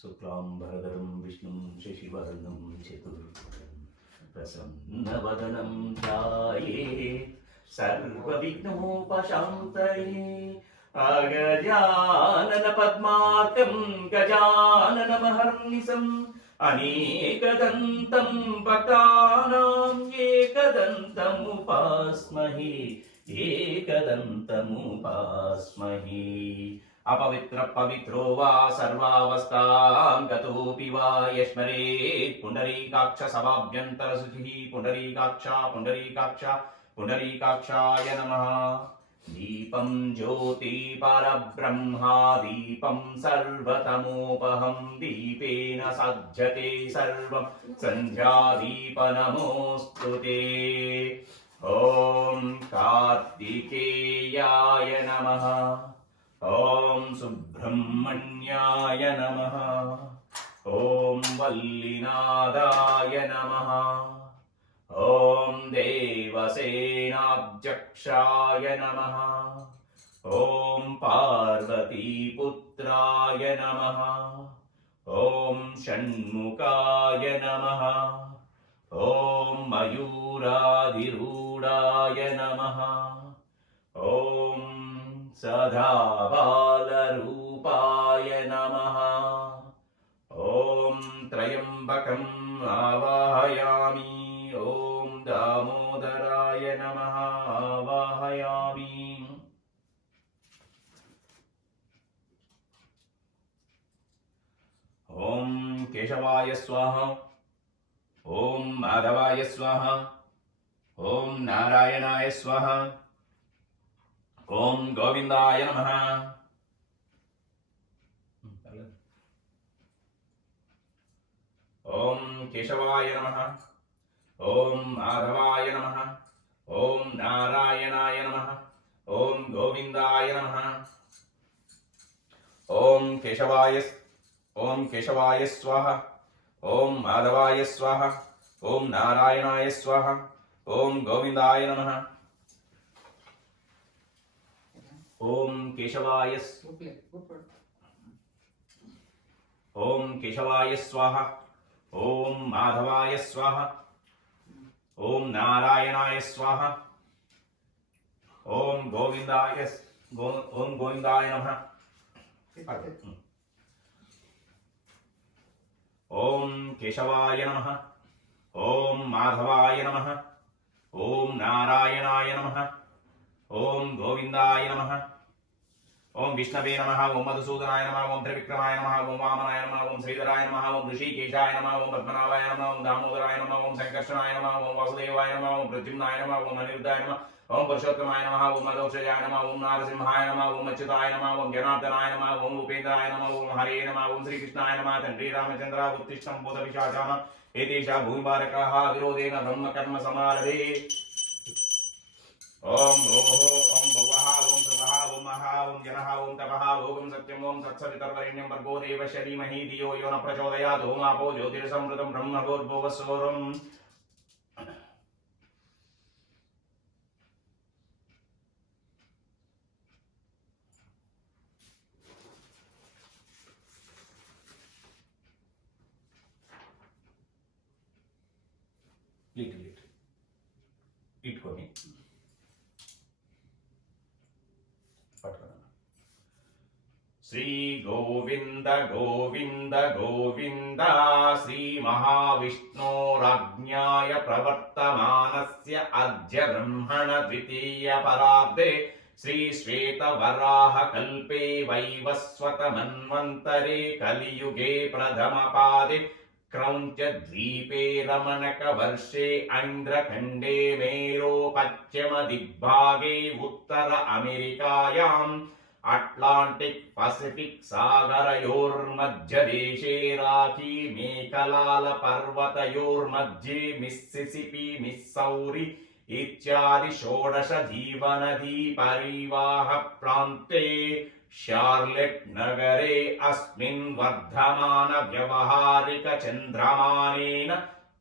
शुक्लाम्बरधरं विष्णुं शशिवर्णं चतुर्भुजं प्रसन्नवदनं ध्यायेत् सर्वविघ्नोपशान्तये। अगजाननपद्मार्कं गजाननमहर्निशम् अनेकदन्तं भक्तानां एकदन्तमुपास्महे एकदन्तमुपास्महे। अपवित्र पवित्रो वा सर्वावस्थां गतोऽपि वा यस्मरेत् पुण्डरीकाक्ष सभाभ्यन्तरशुचिः पुण्डरीकाक्ष पुण्डरीकाक्षाय नमः। दीपं ज्योति परब्रह्मा दीपं सर्वतमोपहं दीपेन सज्जते सर्वं सन्ध्यादीप नमोऽस्तु ते। ॐ कार्तिकेयाय नमः। ॐ सुब्रह्मण्याय नमः। ॐ वल्लीनादाय नमः। ॐ देवसेनाध्यक्षाय नमः। ॐ पार्वतीपुत्राय नमः। ॐ षण्मुखाय नमः। ॐ मयूराधिरूढाय नमः। ॐ सदाबालरूपाय नमः। ॐ त्र्यम्बकम् आवाहयामि। ॐ दामोदराय नमः आवाहयामि। ॐ केशवाय स्वाहा। ॐ माधवाय स्वाहा। ॐ नारायणाय स्वाहा। ॐ गोविंदाय नमः। ॐ केशवाय नमः। ॐ माधवाय नमः। ॐ नारायणाय नमः। ॐ गोविंदाय नमः। ॐ केशवाय स्वाहा। ॐ माधवाय स्वाहा। ॐ नारायणाय स्वाहा। ॐ गोविंदाय नमः। ॐ केशवाय स्वाहा। ॐ माधवाय स्वाहा। ॐ नारायणाय स्वाहा। ॐ गोविंदाय नमः। ॐ केशवाय नमः। ॐ माधवाय नमः। ॐ नारायणाय नमः। ॐ गोविंदाय नमः। ॐ विष्णवे नमः। ॐ मधुसूदनाय नमः। ॐ त्रिविक्रमाय नमः। ॐ वामनाय नमः। ॐ श्रीधराय नमः। ॐ ऋषिकेशाय नमः। ॐ पद्मनाभाय नमः। ॐ दामोदराय नमः। ॐ संकर्षणाय नमः। ॐ वासुदेवाय नमः। ॐ प्रद्युम्नाय नमः। ॐ अनिरुद्धाय नमः। ॐ पुरुषोत्तमाय नमः। ॐ मदोक्षजाय नमः। ॐ नारसिंहाय नमः। ॐ अच्युताय नमः। ॐ जनार्दनाय नमः। ॐ उपेन्द्राय नमः। ॐ हरे नमः। ॐ श्रीकृष्णाय नमः। तन्त्री रामचन्द्र उत्तिष्ठं भूतपिशाचानां एतेषा भूमिभारकाः विरोधेन ब्रह्मकर्म समारभे। ॐ भोः ॐ भुवः ॐ सुवः ॐ महः ॐ जनः ॐ तपः ॐ सत्यम् ॐ तत्सवितर्वरेण्यं भर्गो देवस्य धीमहि धियो यो न प्रचोदयात्। ॐ आपो ज्योतिरसमृतं ब्रह्म भूर्भुवस्वरम्। ఇట్టుకొని శ్రీ గోవింద గోవింద గోవింద శ్రీ మహావిష్ణోరాజ్ఞాయ ప్రవర్తమానస్య అద్య బ్రహ్మణ ద్వితీయ పరాబ్దే శ్రీ శ్వేత వరాహ కల్పే వైవస్వత మన్వంతరే కలియుగే ప్రథమ పాదే क्रौञ्च द्वीपे रमणक वर्षे ऐन्द्रखण्डे मेरो पश्चिम दिग्भागे उत्तर अमेरिकायाम् अट्लांटिक पसिफिक सागरयोर्मध्यदेशे राखी मेखलाल पर्वतयोर्मध्ये मिस्सिसिपी मिस्सौरी इत्यादि षोडश जीवनदी परिवाह प्रान्ते शार्लेट् नगरे अस्मिन् वर्धमान व्यवहारिक चन्द्रमानेन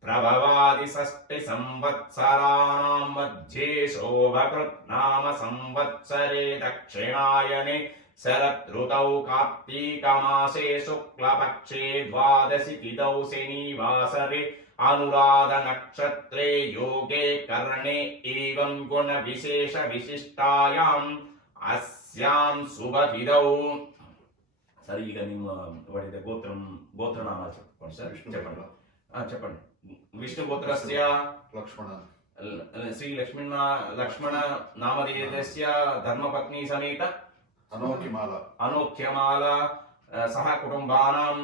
ప్రభవాది షష్ఠి సంవత్సరాణాం మధ్యే శోభకృత్ నామ సంవత్సరే దక్షిణాయనే శరదృతౌ కార్తీకమాసే శుక్లపక్షే ద్వాదశి తిథౌ శనివాసరే అనురాధ నక్షత్రే యోగే కర్ణే ఏవం గుణ విశేష విశిష్టాయాం అస్యాం శుభతిథౌ. సరే ఇక మేము వాడి గోత్రనామాలు చెప్పండి సార్. చెప్పండి. విష్ణు గోత్రస్య లక్ష్మణ శ్రీ లక్ష్మణ నామధేయస్య ధర్మపత్ని సమేత అనోఖ్యమాల సహ కుటుంబానాం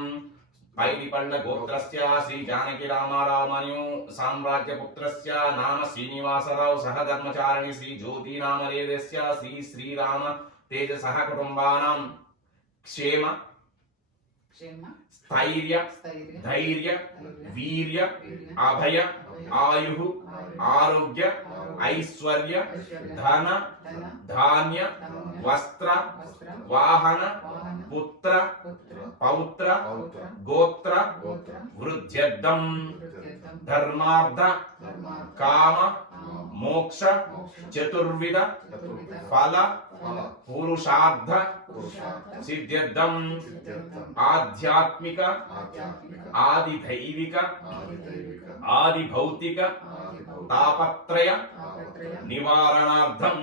పైడిపళ్ళ గోత్రస్య శ్రీ జానకి రామారామణ్యు సామ్రాజ్యపుత్రస్య నామ శ్రీనివాసరావు సహ ధర్మచారిణి శ్రీ జ్యోతి నామధేయస్య శ్రీ శ్రీరామ తేజ సహ కుటుంబానాం క్షేమ స్థైర్య ధైర్య వీర్య అభయ ఆయు ఆరోగ్య ఐశ్వర్య ధన ధాన్య వస్త్ర వాహన పుత్ర పౌత్ర గోత్ర వృద్ధ్యర్థం ధర్మార్థ కామ మోక్ష చతుర్విధ ఫల పురుషార్థ సిద్ధ్యర్థం ఆధ్యాత్మిక ఆది దైవిక ఆది భౌతిక తాపత్రయ నివారణార్థం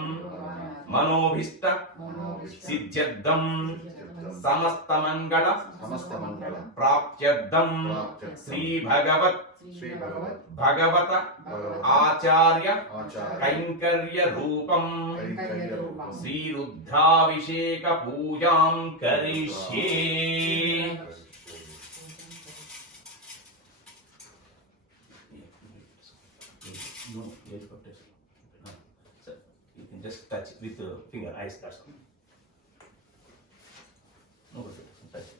మనోభిష్ట సిద్ధ్యర్థం సమస్త మంగళ ప్రాప్త్యర్థం శ్రీ భగవత ఆచార్య కైంకర్య రూపం శ్రీ రుద్రాభిషేక పూజాం కరిష్యే. Just touch with the finger, eyes touch. No, touch.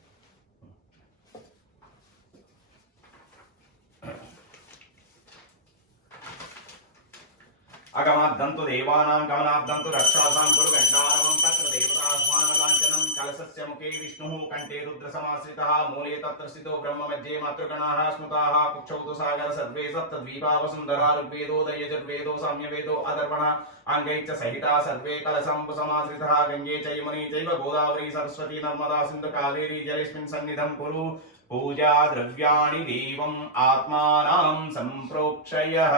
అగమాద్దంతు దేవానాం గమనాద్దంతు రక్షాసాం కురు గంటారవం తత్ర దేవతాస్మానలాంఛనం కలశస్య ముఖే విష్ణుః కంఠే రుద్ర సమాశ్రితః మూలే తత్ర స్థితో బ్రహ్మ మధ్యే మాతృగణాః స్మృతాః కుక్షౌ తు సాగర సర్వే సప్తద్వీపా వసుంధరా ఋగ్వేదో యజుర్వేదో సామ్యవేదో అధర్వణः అంగైశ్చ సహితా సర్వే కలశంబు సమాశ్రితః గంగే చ యమునే చైవ గోదావరి సరస్వతి నర్మదా సింధు కావేరీ జలేస్మిన్ సన్నిధం కురు పూజా ద్రవ్యాణి దేవం ఆత్మానాం సంప్రోక్షయః.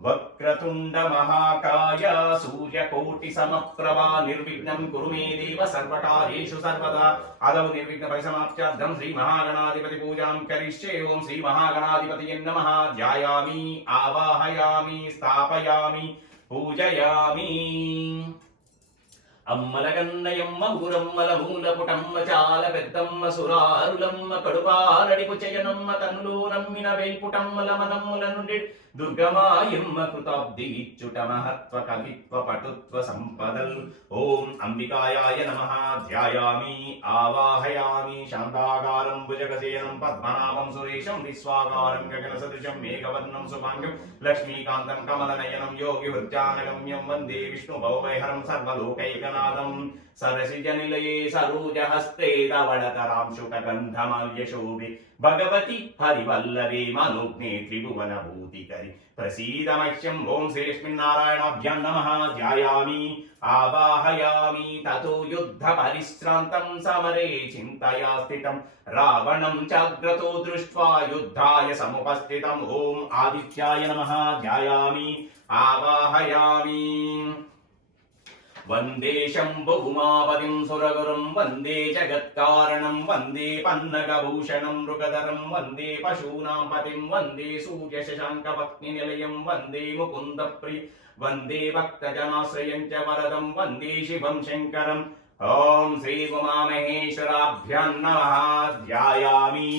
వక్రతుండ మహాకాయ సూర్యకోటి సమప్రభా నిర్విఘ్నం కురు మే దేవ సర్వకార్యేషు సర్వదా. ఆదౌ నిర్విఘ్న పరిసమాప్త్యార్థం శ్రీ మహాగణాధిపతి పూజాం కరిష్యే. ఓం శ్రీ మహాగణాధిపతయే నమః. ధ్యాయామి ఆవాహయామి స్థాపయామి పూజయామి. అమ్మలగన్నయమ్మ ఊరమ్మల మూల పుటమ్మ చాల పెద్దమ్మ సురారులమ్మ కడుపారడిపు చయనమ్మ తన్నులో నమ్మిన వేల్పుటమ్మల మనమ్ముల నుండి దుర్గమాయమ్మ కృతాబ్ది ఇచ్చుట మహత్వ కవిత్వ పటుత్వ సంపదల్. ఓం అంబికాయాయ నమః. ధ్యాయామి ఆవాహయామి శాంతాకారం భుజగశయనం పద్మనాభం సురేశం విశ్వాకారం గగన సదృశం మేఘవర్ణం శుభాంగం లక్ష్మీకాంతం కమలనయనం యోగి హృత్యానగమ్యం వందే విష్ణు భవైహరం సర్వలోకైకనాథం. సరసిజ నిలయే సరోజహస్తే ధవళతరాం శుకగంధమాల్యశోభి భగవతి హరివల్లభే మనోజ్ఞే త్రిభువన భూతికరి ప్రసీదమహ్యం. ఓం శ్రీలక్ష్మీనారాయణాభ్యాం నమః. ధ్యాయామి ఆవాహయామి తతో యుద్ధ పరిశ్రాంతం సమరే చింతయా స్థితం రావణం చాగ్రతో దృష్ట్వా యుద్ధాయ సముపస్థితం. ఓం ఆదిత్యాయ నమః. ధ్యాయామి ఆవాహయామి. వందే శంభు ఉమాపతిం సురగురుం వందే జగత్కారణం వందే పన్నగభూషణం మృగధరం వందే పశూనాం పతిం వందే సూర్య శశాంక పత్ని నిలయం వందే ముకుంద ప్రియ వందే భక్తజనాశ్రయం చ వరదం వందే శివం శంకరం. ఓం శ్రీ ఉమామహేశ్వరాభ్యాం నమః. ధ్యాయామి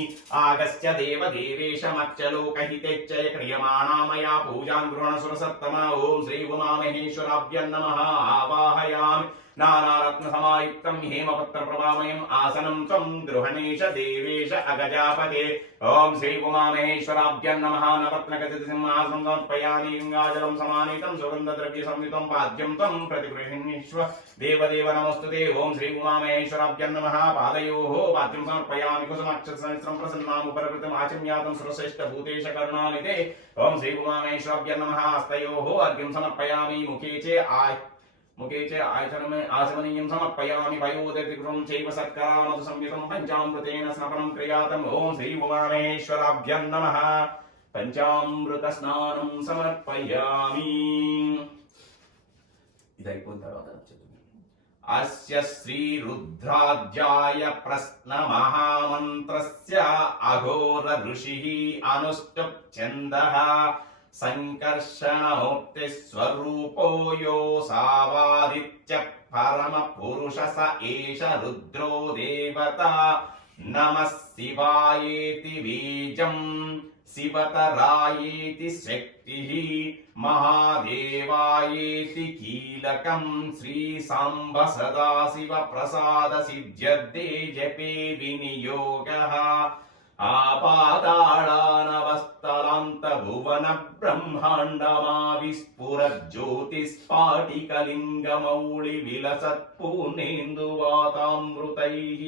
ఆగస్త్య దేవదేవేశమచ్చలోకహితేచ్చయ క్రియమాణా మయా పూజాం గృహణ సురసత్తమ. ఓం శ్రీ ఉమామహేశ్వరాభ్యాం నమః. ఆవాహయామి నానారత్న సమాయుక్తం హేమపత్ర ప్రభామయం ఆసనం త్వం గృహణేశ దేవేశ అగజాపతే. ఓం శ్రీ ఉమామహేశ్వరాభ్యం నమః. నవరత్నఖచిత సింహాసనం సమర్పయామి. గంగాజలం సమానీతం సుగంధద్రవ్య సంయుతం పాద్యం త్వం ప్రతిగృహణీష్వ దేవదేవ నమోస్తుతే. ఓం శ్రీ ఉమామహేశ్వరాభ్యం నమః. పాదయోః పాద్యం సమర్పయామి. కుసుమాక్షరసహస్రం ప్రసన్నాముపరకృతం ఆచమ్యాతం సురశ్రేష్ఠ భూతేశ కరుణానిధే. ఓం శ్రీ ఉమామహేశ్వరాభ్యం నమః. హస్తయోః అర్ఘ్యం సమర్పయామి. मुखे च आचमनीयं समर्पयामि. वयोदतिगृहं चैव सत्करामधु संयुतं पञ्चामृतेन स्नापनं क्रियातम्. ॐ श्री उमामहेश्वराभ्यं नमः. పంచామృతస్నానం సమర్పయామి. ఇది అయిపోయిన తర్వాత అస్య శ్రీ రుద్రాధ్యాయ ప్రశ్న మహామంత్రస్య అఘోర ఋషిః అనుష్టుప్ ఛందః సంకర్షణమూర్తి స్వరూపో యో సావాదిత్య పరమ పురుష స ఏష రుద్రో దేవత. నమః శివాయేతి బీజం శివతరాయేతి శక్తిః మహాదేవాయేతి కీలకం. శ్రీ సాంబ సదాశివ ప్రసాద సిద్ధ్యర్థే జపే వినియోగః. ఆపాతాళానవస్థలాంత భువన బ్రహ్మాండమా విస్ఫురజ్యోతిస్ఫాటికలింగమౌళి విలసత్పూర్ణేందువాతామృతైః.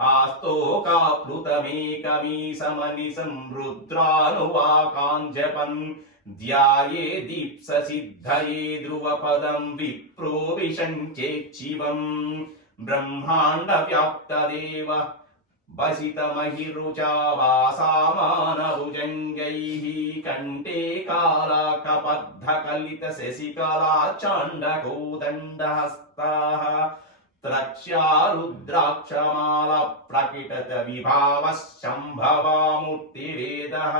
ఆస్తోకాప్లుతమేకమీశమనిశం రుద్రానువాకాంజపన్ ధ్యాయే దీప్ససిద్ధయే ధ్రువపదం విప్రో విశంచేచ్చివం. బ్రహ్మాండ వ్యాప్తదేవ వసితమహిరుచా వాసామానభుజంగైః. కంఠే కాళకబద్ధకలిత శశికళా చాండకోదండహస్తాః. త్రక్ష్యా రుద్రాక్షమాల ప్రకటిత విభావః శంభవామూర్తివేదః.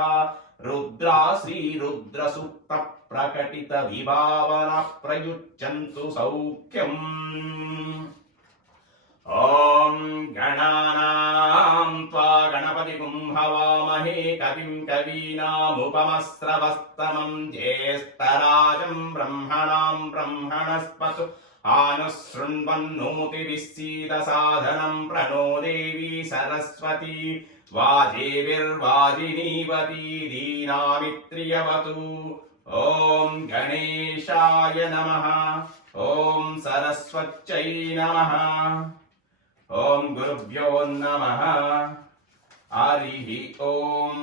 రుద్రా శ్రీరుద్ర సూక్త ప్రకటిత విభావన ప్రయుజ్యంతు సౌఖ్యం. ఓం గణానాం త్వా గణపతిగుం హవామహే కవిం కవీనాముపమస్రవస్తమం. జ్యేష్ఠరాజం బ్రహ్మణాం బ్రహ్మణస్పతు ఆనుశృణ్వన్నోతిభిస్సీద సాధనం. ప్రణో దేవీ సరస్వతి వాజేభిర్వాజినీవతి దీనామిత్రియవతు. ఓం గణేశాయ నమః. ఓం సరస్వత్యై నమః. ఓం గురుభ్యో నమః. హరి ఓం.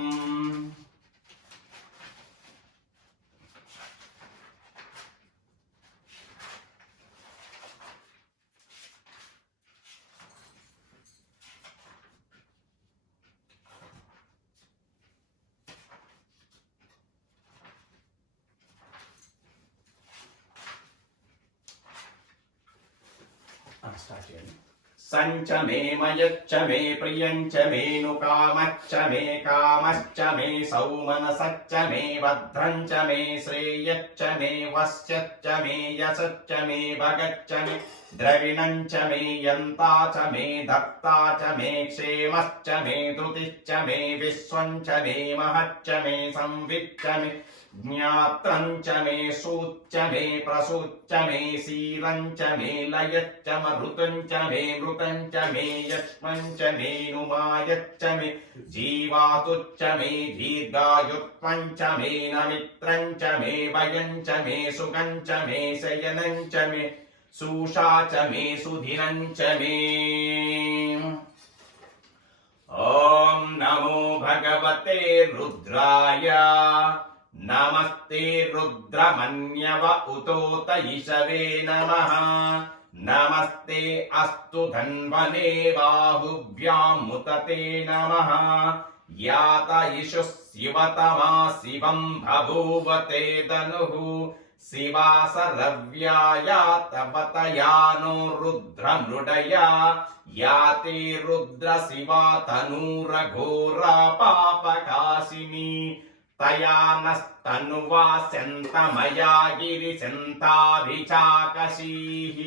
సంచ మే మయచ్చ మే ప్రియంచ మేను కామచ్చ మే కామశ్చ మే సౌమనసచ్చ మే భద్రంచ మే శ్రేయచ్చ మే వశ్యచ్చ మే యశచ్చ మే భగచ్చ మే ద్రవిణంచ మే యంతా చ మే దత్తా చ మే క్షేమశ్చ మే ధృతిశ్చ మే విశ్వంచ మే మహచ్చ మే సంవిచ్చ మే జ్ఞాత్రంచ మే సూచ్చ మే ప్రసూచ్చ మే శీలంచ మే లయచ్చ మృతంచ మే మృతంచ మే యక్ష్మంచ మే నుమాయచ్చ మే జీవాతుచ్చ మే దీర్ఘాయుత్వంచ మే నమిత్రంచ మే భయంచ మే సుగంచ మే శయనంచ మే శూషా చ మే సుధినంచ మే. ఓం నమో భగవతే రుద్రాయ. నమస్తే రుద్రమన్యవ ఉతోత ఇషవే నమః. నమస్తే అస్తు ధన్వనే బాహుభ్యాముతతే నమః. యాత ఇషు శివతమా శివం బభూవతే ధనుః. శివాసరవ్యాయ తవతయానో రుద్రమృడయా. యాతే రుద్ర శివా తనూరఘోరా పాపకాశిని. తయా నస్తనువా శంతమయా గిరిశంతాభిచాకశీః.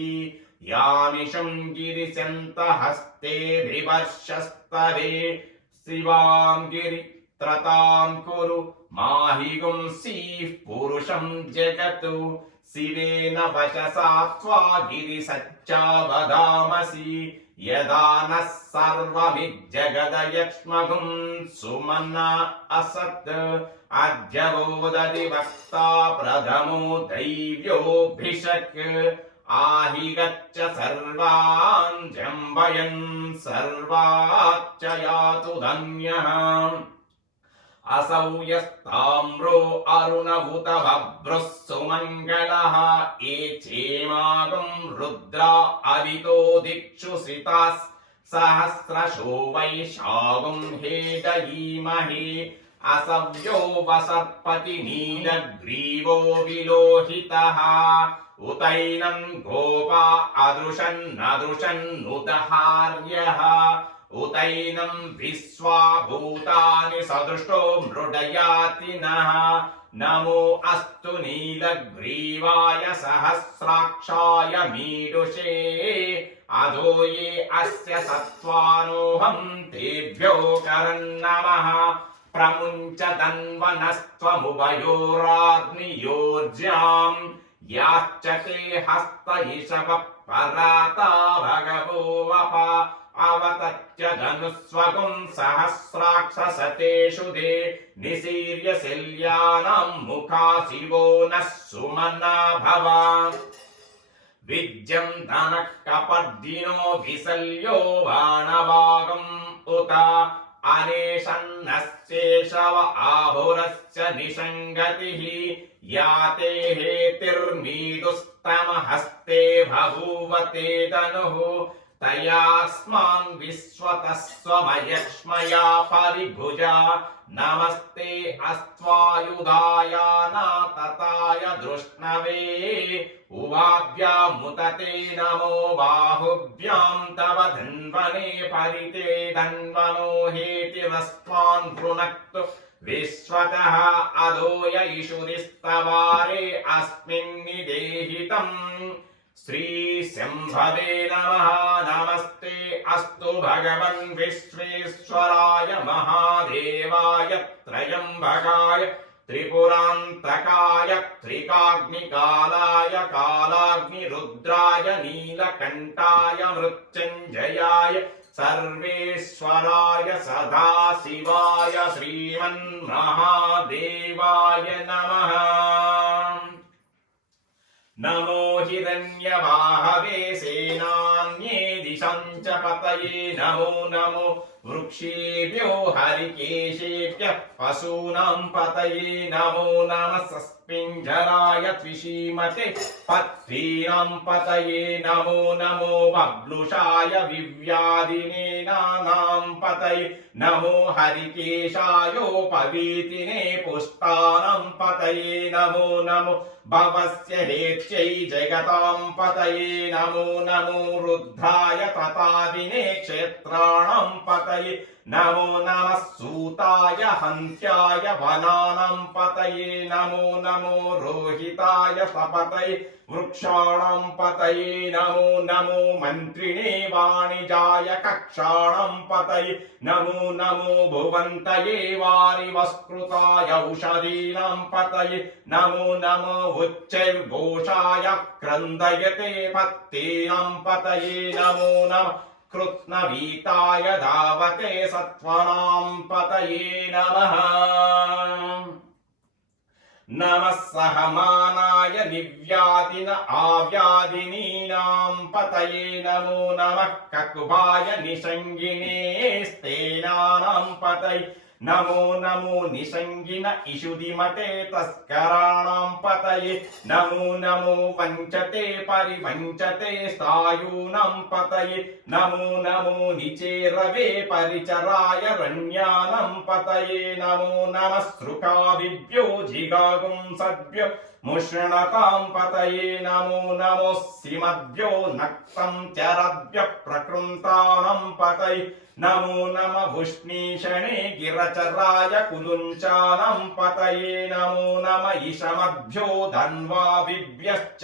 యానిశం గిరిశంతహస్తే వివర్షస్తరే. శివాం గిరిత్రతాం కురు మాహిగుంసీః పురుషం జగతు. शिवेन वचसा त्वा गिरिसच्चावदामसि यदा नः सर्वमिज्जगदयक्ष्मगुं सुमना असत् अद्यवोदति वक्ता प्रथमो दैव्योऽभिषक् आहि गच्छ सर्वान् जम्बयन् सर्वाच्च यातु धन्यः असौ यस्ताम्रो अरुणभूत बभ्रुः सुमङ्गलः ये चेमागं रुद्रा अदितो दिक्षु सिताः सहस्रशो वैशागुं हेदयीमहे असव्यो वसर्पति नीलग्रीवो विलोहितः उतैनं गोपा अदृशन्नदृशन्नुदहार्यः उतैनं विश्वा भूतानि सदृष्टो मृडयाति नः नमो अस्तु नीलग्रीवाय सहस्राक्षाय मीडुषे अधो ये अस्य सत्त्वानोऽहं तेभ्यो करन्नमः प्रमुञ्च तन्वनस्त्वमुभयोराग्नियोर्ज्याम् याश्च ते हस्त इषवः पराता भगवो वप अवतच्च धनुस्वगुं सहस्राक्षसतेषु दे निसीर्य शल्यानां मुखा शिवो नः सुमना भव विज्यं धनः कपर्दिनो विशल्यो बाणवागम् उत अनेशन्नश्चेषव आभुरश्च निषङ्गतिः याते हेतिर्मीदुस्तमहस्ते बभूव ते तनुः तयास्मान् विश्वतः स्वमयक्ष्मया परिभुजा नमस्ते अस्त्वायुधायानातताय धृष्णवे उभाभ्यामुतते नमो बाहुभ्यां तव धन्वने परिते धन्वनो हेतिरस्त्वान् वृणक्तु विश्वतः अधोय इषुरिस्तवारे अस्मिन्निदेहितम् श्रीशम्भवे नमः नमस्ते अस्तु भगवन् विश्वेश्वराय महादेवाय त्रयम्बकाय त्रिपुरान्तकाय त्रिकाग्निकालाय कालाग्निरुद्राय नीलकण्ठाय मृत्युञ्जयाय सर्वेश्वराय सदाशिवाय श्रीमन्महादेवाय नमः नमो हिरण्यवाहवे सेनान्ये दिशं च पतये नमो नमो वृक्षेभ्यो हरिकेशेभ्यः पशूनां पतये नमो नमः सस्पिञ्जराय त्विषीमते पत्नीनां पतये नमो नमो बब्लुषाय विव्याधिने नानां पतये नमो हरिकेशायोपवीतिने पुष्टानां पतये नमो नमो भवस्य हेत्यै जगतां पतये नमो नमो रुद्धाय तथादिने क्षेत्राणां पतये नमो नमः सूताय हन्त्याय वनानां पतये नमो नमो रोहिताय सपतये वृक्षाणां पतये नमो नमो मन्त्रिणे वाणिजाय कक्षाणां पतये नमो नमो भुवन्तये वारिवस्कृताय औषधीनां पतये नमो नमो उच्चैर्घोषाय क्रन्दयते पत्तीनां पतये नमो नमः कृत्स्नवीताय धावते सत्त्वानां पतये नमः नमः सहमानाय निव्याधिन आव्याधिनीनां पतये नमो नमः ककुभाय निषङ्गिने स्तेनानां पतये नमो नमो निषङ्गिन इषुधिमते तस्कराणां पतये नमो नमो वञ्चते परिवञ्चते स्थायूनां पतये नमो नमो निचेरवे परिचराय रण्यानां पतये नमो नमः सृकाभिभ्यो जिगागुं सद्भ्यो मुष्णतां पतये नमो नमो सीमद्भ्यो नक्तं चरद्भ्यः प्रकृन्तानां पतये नमो नमः वृष्णीषणे गिरचराय कुलुञ्चानां पतये नमो नमः ईशमद्भ्यो धन्वाभिभ्यश्च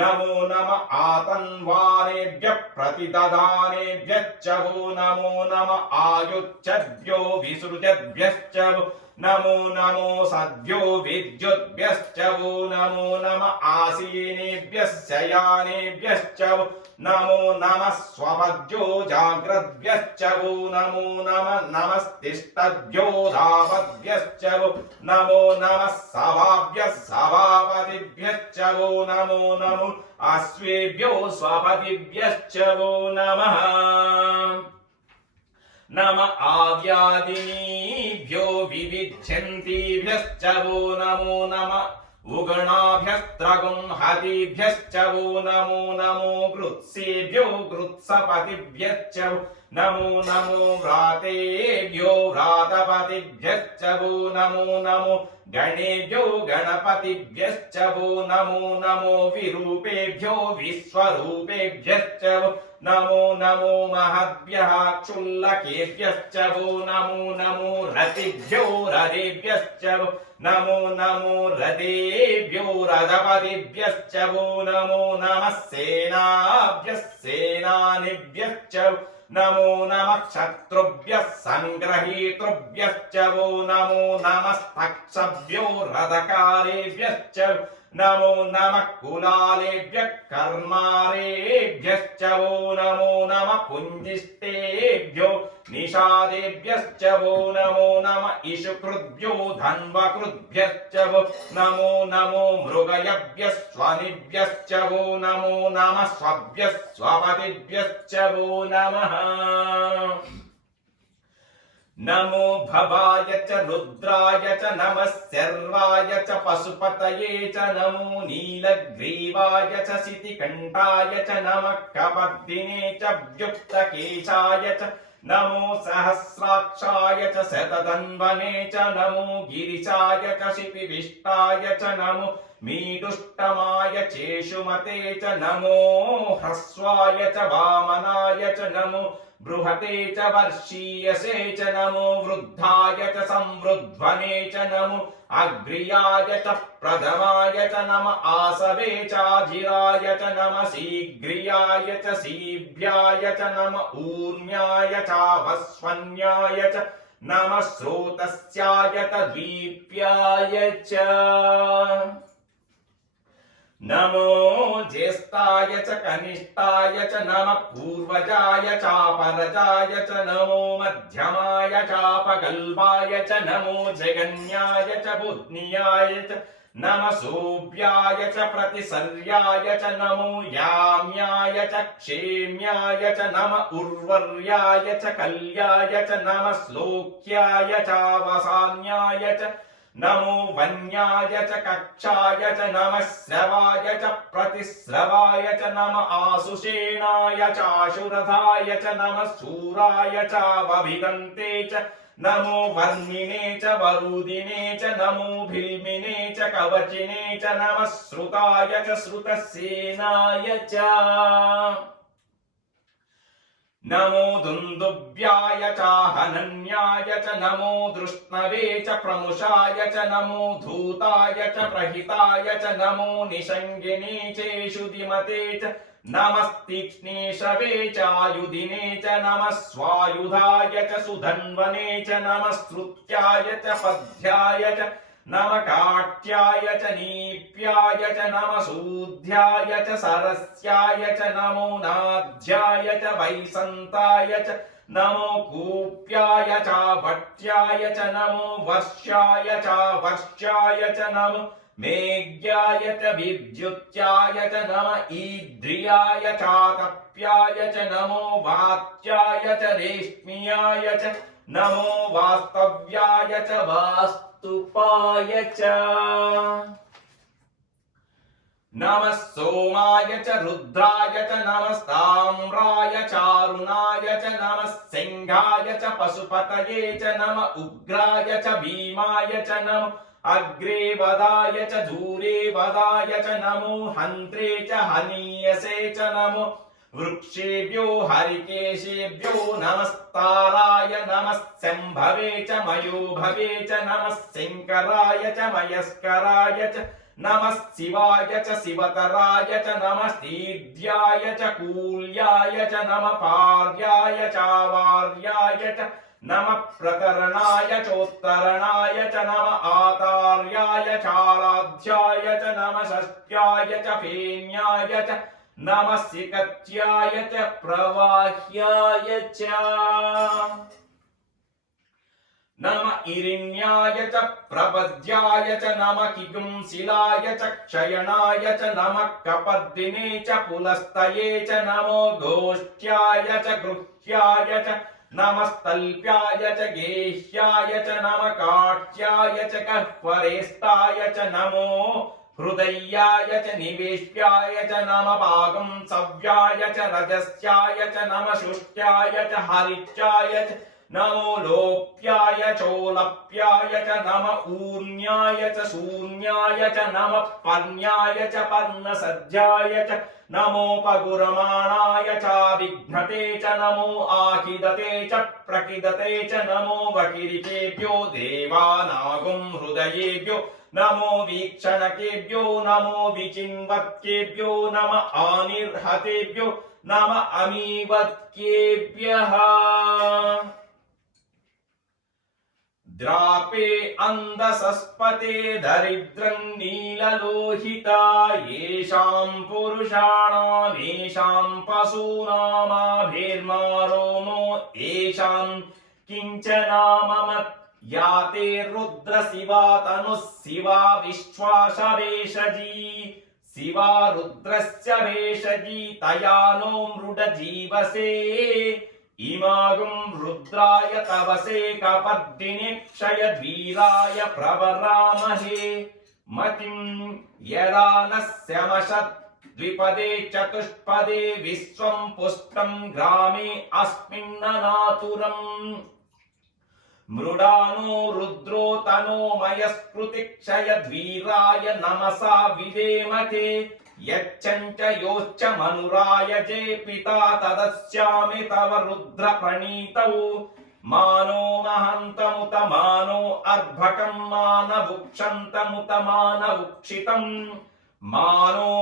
नमो नमः आतन्वानेभ्यः प्रतिदधानेभ्यश्च नमो नमः आयुच्छद्भ्यो विसृजद्भ्यश्च నమో నమో సద్యో విద్యుద్భ్యశ్చ వో నమో నమ ఆసీనేభ్యశ్చ యానేభ్యశ్చ వో నమో నమ స్వపద్యో జాగ్రద్భ్యశ్చ వో నమో నమ నమస్తిష్టద్యో ధావద్భ్యశ్చ వో నమో నమ సభాభ్యః సభాపతిభ్యశ్చ వో నమో నమో అశ్వేభ్యో స్వపతిభ్యశ్చ వో నమః నమ ఆవ్యాదినీభ్యో వివిధ్యంతిభ్యశ్చ వో నమో నమ ఉగణాభ్యస్త్రగుంహతిభ్యశ్చ వో నమో నమో గృత్సేభ్యో గృత్సపతిభ్యశ్చ నమో నమో వ్రాతేభ్యో వ్రాతపతిభ్యశ్చ వో నమో నమో గణేభ్యో గణపతిభ్యశ్చ వో నమో నమో విరూపేభ్యో విశ్వరూపేభ్యశ్చ నమో నమో మహద్భ్యః క్షుల్లకేభ్యశ్చ వో నమో నమో రతిభ్యో రథేభ్యశ్చ నమో నమో రథేభ్యో రథపతిభ్యశ్చ వో నమో నమః సేనాభ్యః సేనానిభ్యశ్చ నమో నమః శత్రుభ్యః సంగ్రహీతృభ్యశ్చ వో నమో నమస్తక్షభ్యో రథకారేభ్యశ్చ నమో నమః కులాలేభ్యః కర్మారేభ్యశ్చ వో నమో నమః పుంజిష్టేభ్యో నిషాదేభ్యశ్చ వో నమో నమః ఇషుకృద్భ్యో ధన్వకృద్భ్యశ్చ వో నమో నమో మృగయభ్యః స్వనిభ్యశ్చ వో నమో నమః స్వభ్యః స్వపతిభ్యశ్చ వో నమః నమో భవాయ చ రుద్రాయ చ నమః శర్వాయ చ పశుపతయే చ నమో నీలగ్రీవాయ చ శితికంఠాయ చ నమః కపర్దినే చ వ్యుక్తకేశాయ చ నమో సహస్రాక్షాయ చ శతధన్వనే చ నమో గిరిశాయ చ శిపివిష్టాయ చ నమో మీడుష్టమాయ చేషుమతే చ నమో హ్రస్వాయ చ వామనాయ చ నమో బృహతే చ వర్షీయసే చ నమో వృద్ధాయ చ సంవృధ్వనే చ నమో అగ్ర్యాయ చ ప్రథమాయ చ నమ ఆసవే చాజిరాయ చ నమ శీఘ్రియాయ చ శీభ్యాయ చ నమ ఊర్మ్యాయ చావస్వన్యాయ చ నమ స్రోతస్యాయ చ ద్వీప్యాయ చ నమో జ్యేష్ఠాయ చ కనిష్ఠాయ చ నమః పూర్వజాయ చాపరజాయ చ నమో మధ్యమాయ చాపకల్పాయ చ నమో జగన్యాయ చ బుద్నియాయ చ నమః సోభ్యాయ చ ప్రతిసర్యాయ చ నమో యామ్యాయ చ క్షేమ్యాయ చ నమః ఉర్వర్యాయ చ కల్యాయ చ నమః శ్లోక్యాయ చావసాన్యాయ చ నమో వన్యాయ చ కక్షాయ చ నమః శ్రవాయ చ ప్రతిశ్రవాయ చ నమః ఆసుషేణాయ చాశురథాయ చ నమః శూరాయ చావభిదంతే చ నమో వర్ణినే చ వరుదినే చ నమో భీమినే చ కవచినే చ నమః శ్రుతాయ చ శ్రుతసేనాయ చ నమో దుందుభ్యాయ చాహనన్యాయ చ నమో దృష్ణవే చ ప్రముషాయ చ నమో ధూతాయ చ ప్రహితాయ చ నమో నిషంగినే చేషుదిమతే చ నమస్తీక్ష్ణేషవే చాయుధినే చ నమః స్వాయుధాయ చ సుధన్వనే చ నమః శ్రుత్యాయ చ పద్యాయ చ నమ కాట్యాయ చ నీప్యాయ చ నమ శూధ్యాయ చ సరస్యాయ చ నమో నాధ్యాయ చ వైసంతాయ చ నమో కూప్యాయ చ భట్యాయ చ నమో వర్ష్యాయ చ వర్ష్యాయ చ నమో మేఘ్యాయ చ విద్యుత్యాయ చ నమ ఈద్రియాయ చాతప్యాయ చ నమో వాత్యాయ చ రేష్మ్యాయ చ నమో వాస్తవ్యాయ చ వాస్తుపాయ చ నమః సోమాయ చ రుద్రాయ చ నమస్తామ్రాయ చారుణాయ చ నమః సింహాయ చ పశుపతయే చ నమ ఉగ్రాయ చ భీమాయ చ నమః అగ్రే వదాయ చ దూరే వదాయ చ నమో హంత్రే చ హనీయసే చ నమో వృక్షేభ్యో హరికేశేభ్యో నమస్తారాయ నమః శంభవే చ మయోభవే చ నమః శంకరాయ చ మయస్కరాయ చ నమః శివాయ చ శివతరాయ చ నమః తీర్థ్యాయ చ కూల్యాయ చ నమః పార్యాయ చ వార్యాయ చ नमः प्रतरणाय चोत्तरणाय च नमः आतार्याय चाराध्याय च नमः षष्ट्याय च फेन्याय च नमः सिकत्याय च प्रवाह्याय च नमः इरिण्याय च प्रपद्याय च नमः किगुंसिलाय च क्षयणाय च नमः कपर्दिने च पुलस्तये च नमो गोष्ठ्याय च गृह्याय च नमस्तल्प्याय च गेह्याय च नमः काठ्याय च गह्वरेस्ताय च नमो हृदयाय च निवेश्याय च नमः पागं सव्याय च रजस्याय च नमः शुष्ट्याय च हरिच्याय च नमो लोप्याय चोलप्याय च नमः ऊर्ण्याय च शून्याय च नमः पर्ण्याय च पर्णसज्जाय च नमोपगुरमाणाय चाविघ्नते च नमो आकिदते च प्रकिदते च नमो वकिरिकेभ्यो देवानागुं हृदयेभ्यो नमो वीक्षणकेभ्यो नमो विचिन्वत्केभ्यो नमः आनिर्हतेभ्यो नमः अमीवत्केभ्यः द्रापे अंधसस्पते दरिद्रं नीललोहिता येषां पुरुषाणामेषां पशूनामाभिर्मारोमो येषां किञ्चनाममत् याते रुद्र शिवा तनुः शिवा विश्वासवेशजी शिवा रुद्रस्य वेशजी तया नो मृड जीवसे इमागुं रुद्राय तवसे कपर्दिने क्षयद्वीराय प्रवरामहे मतिं यदा न स्यमशत् द्विपदे चतुष्पदे विश्वं पुष्टं ग्रामे अस्मिन्ननातुरम् मृडानो रुद्रो तनो मयस्कृति क्षयद्वीराय नमसा विधेमते यच्चञ्च योश्च मनुराय जे पिता तदस्यामि तव रुद्र प्रणीतौ मानो महन्तमुत मानो अर्भकं मानवुक्षन्तमुत मानवुक्षितं मानो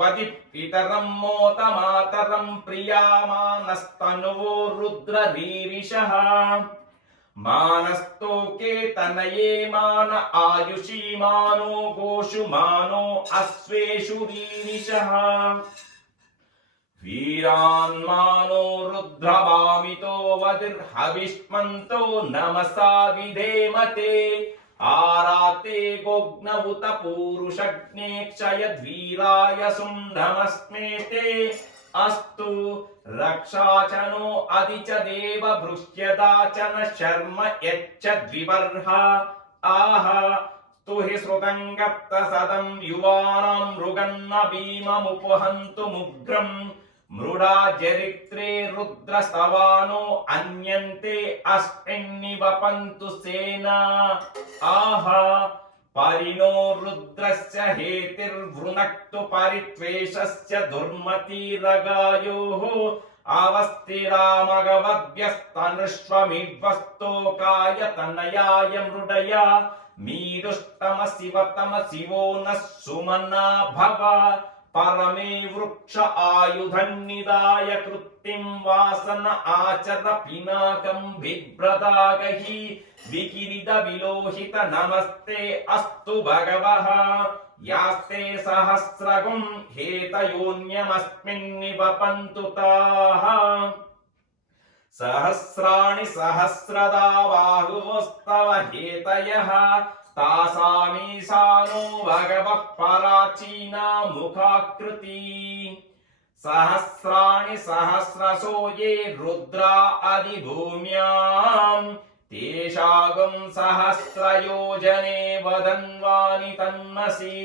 वदि पितरं मोत मातरं प्रियामानस्तनुवो रुद्र रीरिषः मानस्तोके तनये मान आयुषी मानो गोषु मानो अश्वेषु रीरिषः वीरान् मानो रुद्रभामितो वदिर्हविष्मन्तो नमसा विधेमते आराते गोग्नवुत पूरुषज्ञे क्षयद्वीराय सुन्दमस्मेते अस्तु रक्षाचनो अधि च देव भृष्यदाचन शर्म यच्च द्विबर्हा आह स्तुहि श्रुतङ्गप्त सदं युवानां मृगन्न भीममुपहन्तु मुग्रम् मृडा जरित्रे रुद्रस्तवानो अन्यन्ते अस्मिन्निवपन्तु सेना आह परिणो रुद्रस्य हेतिर्वृणक्तु परित्वेषस्य दुर्मतिरगायोः अवस्थिरामगवद्भ्यस्तनुष्वमिड्वस्तोकाय तनयाय मृडया मीदुष्टम शिवतम शिवो नः सुमना भव परमे वृक्ष आयुधन्निदाय कृत्तिं वासन आचर पिनाकं बिभ्रदागहि विकिरीद विलोहित नमस्ते अस्तु भगवः यास्ते सहस्रगुं हेतयोन्यमस्मिन्निवपन्तु ताः सहस्राणि सहस्रदा बाहुवस्तव हेतयः तासामीशानो भगवः पराचीना मुखाकृति सहस्राणि सहस्रशो ये रुद्रा अधिभूम्यां तेषागुं सहस्रयोजने वदन्वानि तन्मसि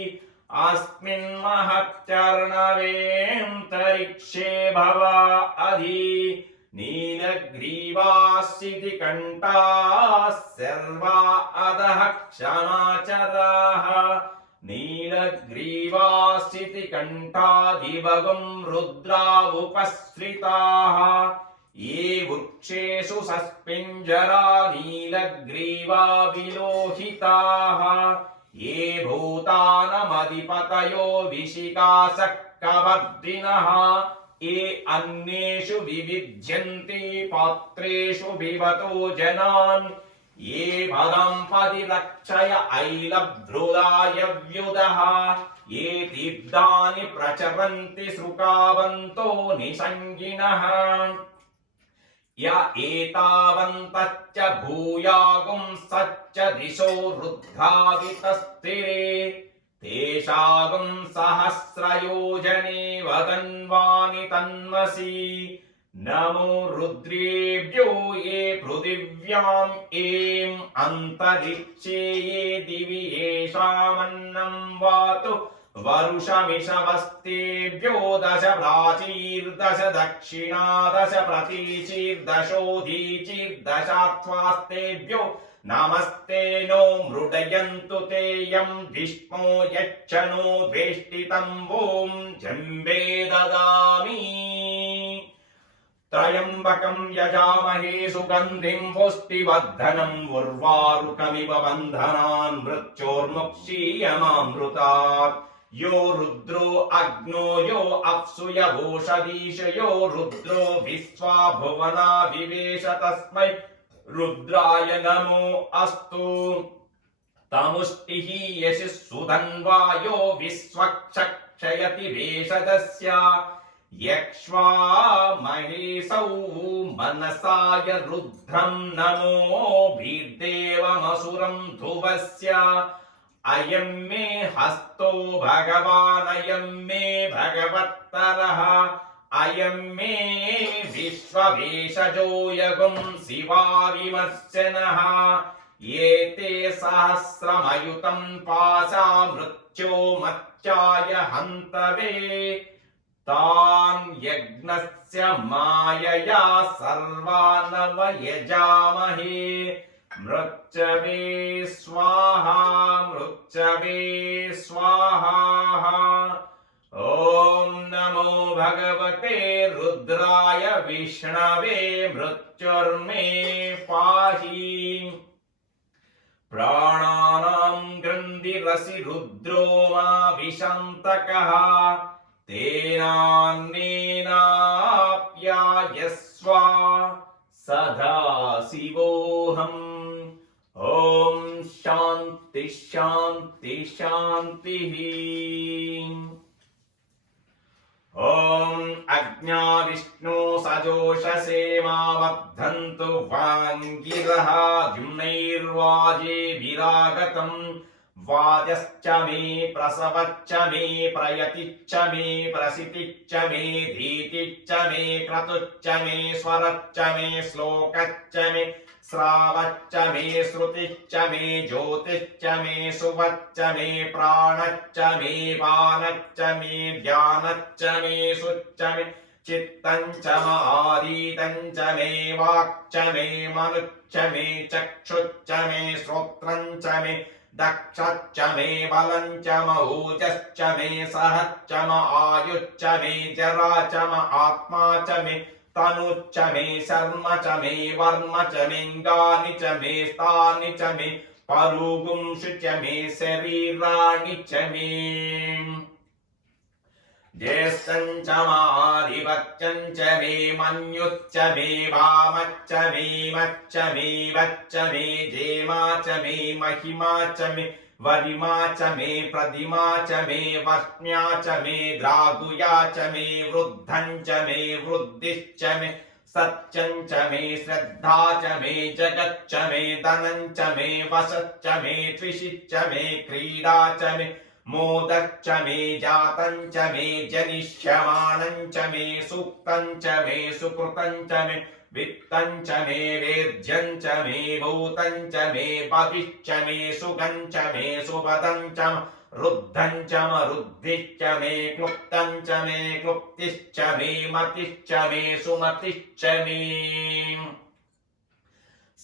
अस्मिन् महच्चर्णवेऽन्तरिक्षे भव अधि नीलग्रीवाश्चिति कण्ठाः सर्वा अधः क्षमाचराः नीलग्रीवाश्चिति कण्ठादिवगुं रुद्रा उपश्रिताः ये वृक्षेषु सस्पिञ्जरा नीलग्रीवा विलोहिताः ये भूतानमधिपतयो विशिकाशः कवर्दिनः ये अन्येषु विविध्यन्ति पात्रेषु पिबतो जनान् ये पदं पतिरक्षय ऐलभ्रुदाय व्युदः ये तीर्थानि प्रचरन्ति सृकावन्तो निसङ्गिनः य एतावन्तश्च भूयागुंसश्च दिशो रुद्धावितस्थिरे तेषागुं सहस्रयोजने वदन्वानि तन्मसि नमो रुद्रेभ्यो ये पृथिव्याम् एं अन्तरिक्षे ये दिवि येषामन्नं वातु वरुषमिषवस्तेभ्यो दश प्राचीर्दश दक्षिणा दश प्रतीचीर्दशोदीचीर्दशात्वास्तेभ्यो नमस्ते नो मृडयन्तु ते यं धिष्मो यच्छनो द्वेष्टितं वों जम्बे ददामि त्रयम्बकं यजामहे सुगन्धिं पुष्टिवर्धनम् उर्वारुकमिव बन्धनान् मृत्योर्मुक्षीयमामृतात् यो रुद्रो अग्नो यो अप्सु यवोषधीश यो रुद्रो विश्वा भुवना विवेश तस्मै रुद्राय नमो अस्तु तमुष्टिः यशः सुधन्वा यो विश्वक्षयति वेषदस्य यक्ष्वा महेशौ मनसाय रुद्रं नमो भीर्देवमसुरं ध्रुवस्य अयं मे हस्तो भगवान् अयं मे भगवत्तरः अयं मे विश्ववेशजो यगुं शिवाविमर्शनः ये ते सहस्रमयुतं पाशा मृत्यो मच्चाय हन्तवे तान् यज्ञस्य मायया सर्वानवयजामहे मृच्छवे स्वाहा मृच्छवे स्वाहा ॐ नमो भगवते रुद्राय विष्णवे मृत्युर्मे पाहि प्राणानां गृन्धिरसि रुद्रो मा विशन्तकः तेनान्नेनाप्यायस्व सदा शिवोऽहम् ॐ शान्ति शान्ति शान्तिः ॐ अज्ञाविष्णु सजोषसे मा वर्धन्तु वाङ्गिरः जुम्नैर्वाजे विरागतम् वाजश्च मे प्रसवच्च मे प्रयतिच्च मे प्रसितिच्च मे धीतिच्च मे क्रतुच्च मे स्वरच्च मे श्लोकच्च मे श्रावच्च मे श्रुतिच्च मे ज्योतिश्च मे सुवच्च मे प्राणच्च मे पानच्च मे ध्यानच्च मे सुच्च मे चित्तञ्च मादीतञ्च मे वाक्च मे मनुच्च मे चक्षुच्च मे श्रोत्रञ्च मे दक्षच्च मे बलञ्च मऊजश्च मे सहच्च म आयुच्च मे जरा च म आत्मा च मे तनुच्च मे शर्म च मे वर्म च मेऽङ्गानि च मे स्थानि च मे परुगुंषु च मे शरीराणि च मे ज्येष्ठञ्च माधिपत्यञ्च मे मन्युच्च मे वामच्च मे मच्च मे वच्च मे जेमा च मे महिमा च मे वरिमा च मे प्रतिमा च मे वस्म्या च मे द्रागुया च मे वृद्धञ्च मे वृद्धिश्च मे सत्यञ्च मे श्रद्धा च मे जगच्च मे धनञ्च मे वशच्च मे त्विषिच्च मे क्रीडा च मे मोदच्च मे जातञ्च मे जनिष्यमाणञ्च मे सुक्तञ्च मे सुकृतञ्च मे वित्तञ्च मे वेद्यञ्च मे भूतञ्च मे भविश्च मे सुगञ्च मे सुपदञ्च रुद्धञ्च मरुद्धिश्च मे क्लुप्तञ्च मे क्लुप्तिश्च मे मतिश्च मे सुमतिश्च मे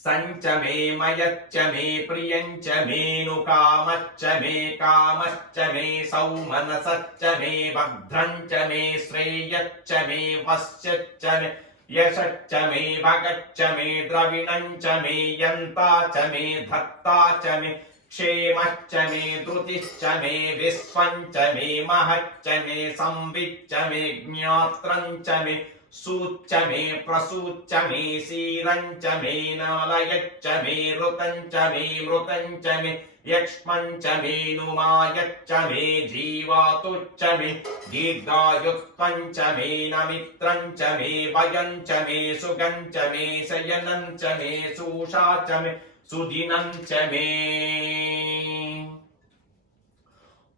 सञ्च मे मयच्च मे प्रियञ्च मेनुकामच्च मे कामश्च मे सौमनसच्च मे भद्रञ्च मे श्रेयच्च मे वश्यच्च मे यशच्च मे भगच्च मे द्रविणञ्च मे यन्ता च मे धत्ता च मे क्षेमश्च मे धृतिश्च मे विश्वञ्च मे महच्च मे संविच्च मे ज्ञात्रञ्च मे सूच्च मे प्रसूच्च मे शीरञ्च मे नालयच्च मे ऋतञ्च मे मृतञ्च मे यक्ष्मञ्च मे नुमायच्च मे जीवातुच्च मे दीर्घायुत्वञ्च मे नमित्रञ्च मे वयञ्च मे सुगञ्च मे शयनञ्च मे सूषा च मे सुदिनञ्च मे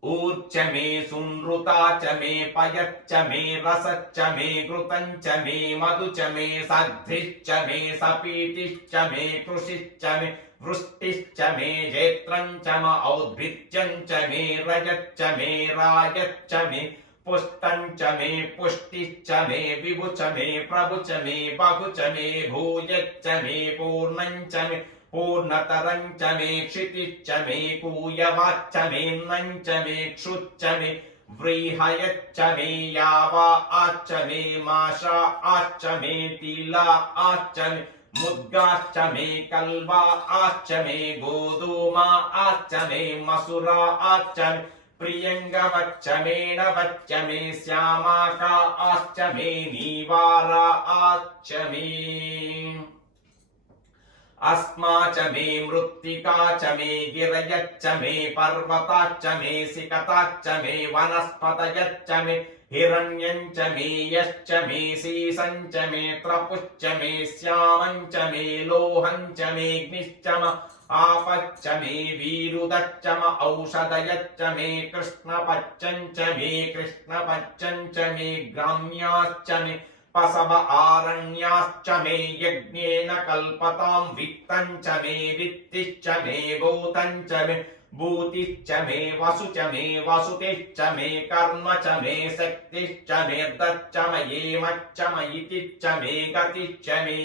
ऊर्च मे सुनृता च मे पयच्च मे रसच्च मे घृतञ्च मे मधुच मे सद्धिश्च मे सपीतिश्च मे कृषिश्च मे वृष्टिश्च मे क्षेत्रञ्च म औद्भित्यञ्च मे रजच्च मे रायच्च मे पुष्टञ्च मे पुष्टिश्च मे विभुच मे प्रभुच मे बहुच मे भूयच्च मे पूर्णञ्च मे पूर्णतरञ्च मे क्षितिश्च मे कूयवाच्च मे नञ्च मे क्षुच्च मे व्रीहयच्च मे यावा आच्च मे माशा आच्च मे तिला आच्च मे मुद्गाश्च मे कल्वा आच्च मे गोधूमा आच्च मे मसुरा आच्च मे प्रियङ्गवच्च मे नवच्च मे श्यामाका आच्च मे नीवारा आच्च मे अस्मा च मे मृत्तिका च मे गिरयच्च मे पर्वताच्च मे सिकताच्च मे वनस्पतयच्च मे हिरण्यञ्च मे यश्च मे सीसञ्च मे त्रपुश्च मे श्यामञ्च मे लोहञ्च मेऽग्निश्च म आपच्च मे वीरुदच्च म औषधयच्च मे कृष्णपच्चञ्च मे कृष्णपच्चञ्च मे ग्राम्याश्च मे पसव आरण्याश्च मे यज्ञेन कल्पतां वित्तञ्च मे वित्तिश्च मे भूतञ्च मे भूतिश्च मे वसुच मे वसुतिश्च मे कर्म च मे शक्तिश्च मे दच्च मयेमच्च मयितिश्च मे गतिश्च मे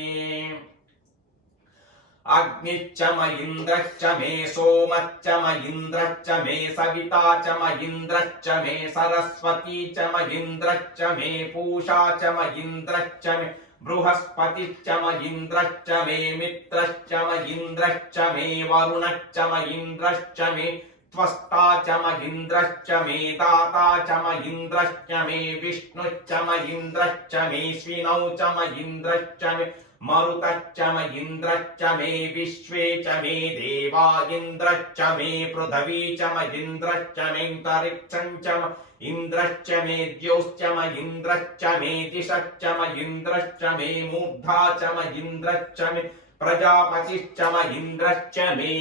अग्निश्च म इन्द्रश्च मे सोमश्च म इन्द्रश्च मे सविता च म इन्द्रश्च मे सरस्वती च म इन्द्रश्च मे पूषा च म इन्द्रश्च मे बृहस्पतिश्च म इन्द्रश्च मे मित्रश्च म इन्द्रश्च मे वरुणश्च म इन्द्रश्च मे त्वष्टा च म इन्द्रश्च मे दाता च म इन्द्रश्च मे विष्णुश्च म इन्द्रश्च मेऽश्विनौ च म इन्द्रश्च मे मरुतश्च म इन्द्रश्च मे विश्वे च मे देवा इन्द्रश्च मे पृथिवी च म इन्द्रश्च मेऽन्तरिक्षञ्च म इन्द्रश्च मे द्यौश्च म इन्द्रश्च मे दिशश्च म इन्द्रश्च मे मूर्धा च म इन्द्रश्च मे प्रजापतिश्च म इन्द्रश्च मे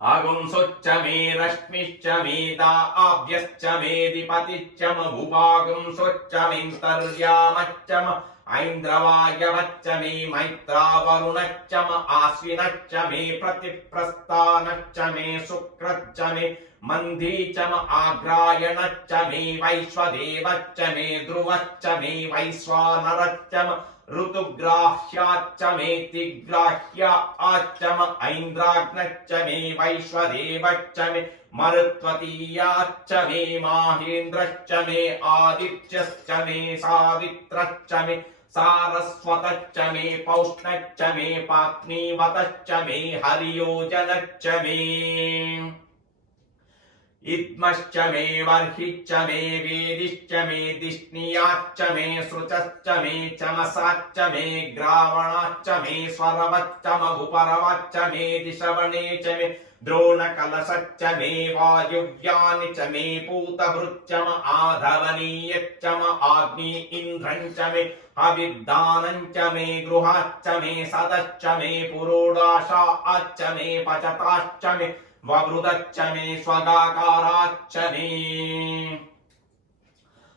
आगुंसुच्च मे रश्मिश्च मे दाभ्यश्च मे दिपतिश्च म भूभागुंसुच्च मेऽन्तर्यामच्च म ऐन्द्रवायवच्च मे मैत्रावरुणच्च म आश्विनच्च मे प्रतिप्रस्थानच्च मे शुक्रच्च मे मन्धी च म आग्रायणच्च मे वैश्वदेवच्च मे ध्रुवच्च मे वैश्वानरच्च म ऋतुग्राह्याच्च मे तिग्राह्या आच्च म ऐन्द्राग्नच्च मे वैश्वदेवच्च मे मरुत्वतीयाच्च मे माहेन्द्रश्च मे आदित्यश्च मे सावित्रश्च मे सारस्वतश्च मे पौष्णश्च मे पाग्नीवतश्च मे हरियोजनश्च मे इद्मश्च मे वर्हिश्च मे वेदिश्च मे दिष्णियाच्च मे सृचश्च मे चमसाच्च मे ग्रावणाच्च मे स्वरवच्च मघुपरवच्च मे दिशवणे च मे द्रोणकलशच्च मे वायुव्यानि च मे पूतभृच्च म आधवनीयच्च म आग्नि इन्द्रञ्च मे अविद्दानञ्च मे गृहाच्च मे सदश्च मे पुरोडाशा आच्च मे पचताश्च मे ववृदच्च मे स्वगाकाराच्च मे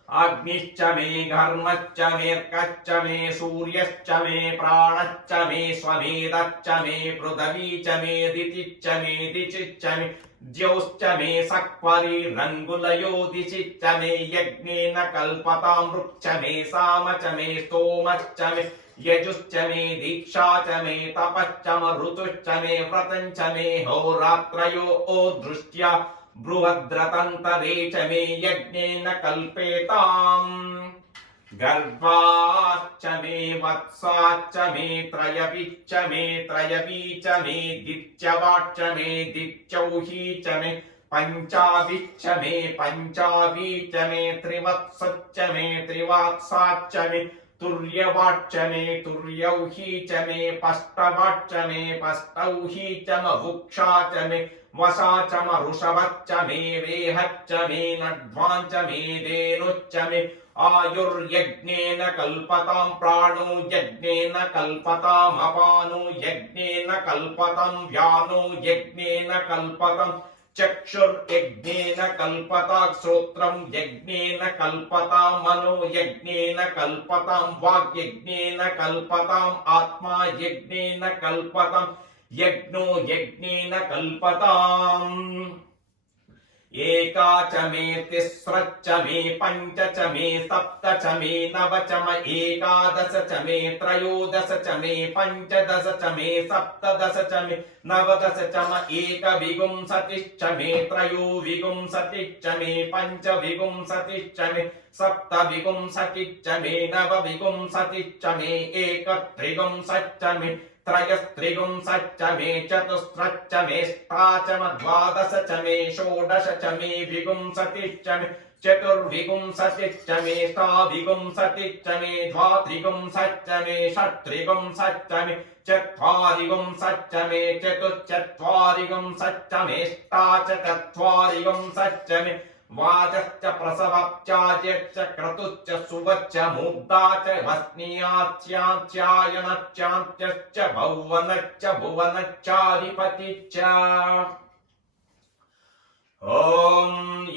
अग्निश्च मे घर्मश्च मेऽर्कश्च मे सूर्यश्च मे प्राणश्च मे स्वमेधश्च मे पृथिवी च मे दितिश्च मे दिचिश्च मे द्यौश्च मे सक्वरिरङ्गुलयो दिशिश्च मे यज्ञेन कल्पतां वृक्ष मे साम च मे स्तोमश्च मे यजुश्च मे दीक्षा च मे तपश्च म ऋतुश्च मे व्रतञ्च मे होरात्रयो दृष्ट्या बृहद्रतन्तरे च मे यज्ञेन कल्पेताम् गर्भाच्च मे वत्साच्च मे त्रयवीच्च मे दित्यवाच्च मे दित्यौही च मे पंचावीच्च मे त्रिवत्सच्च मे त्रिवात्साच्च मे तुर्यवाच्च मे तुर्यौही च मे पष्टवाच्च मे पष्टौही च मवुक्षा च मे वसा च मरुषवच्च मे वेहच्च मे नड्वाञ्च मे धेनुच्च मे आयुर्यज्ञेन कल्पतां प्राणो यज्ञेन कल्पताम् अपानो यज्ञेन कल्पतां व्यानो यज्ञेन कल्पतां चक्षुर्यज्ञेन कल्पता श्रोत्रं यज्ञेन कल्पता मनो यज्ञेन कल्पतां वाग्यज्ञेन कल्पताम् आत्मा यज्ञेन कल्पतां यज्ञो यज्ञेन कल्पताम् एका च मे तिस्रच्च मे पञ्च च मे सप्त च मे नव च मे एकादश च मे त्रयोदश च मे पञ्चदश च मे सप्तदश च मे नवदश च मे एकविंशतिश्च मे त्रयोविंशतिश्च मे पञ्चविंशतिश्च मे सप्तविंशतिश्च मे नवविंशतिश्च मे एकत्रिंशच्च मे त्रयस्त्रिंशच्च मे चतुस्रच्च मे अष्टाच मे द्वादश च मे षोडश च मे विंशतिश्च मे चतुर्विंशतिश्च मे अष्टाविंशतिश्च मे द्वात्रिंशच्च मे षट्त्रिंशच्च मे चत्वारिंशच्च मे चतुश्चत्वारिंशच्च मे अष्टाचत्वारिंशच्च मे वाचश्च प्रसवश्चाच्च क्रतुश्च सुवच्च मुग्धा च वस्नीयाच्याच्यायनच्चान्त्यश्च भुवनश्च भुवनच्चाधिपतिश्च ॐ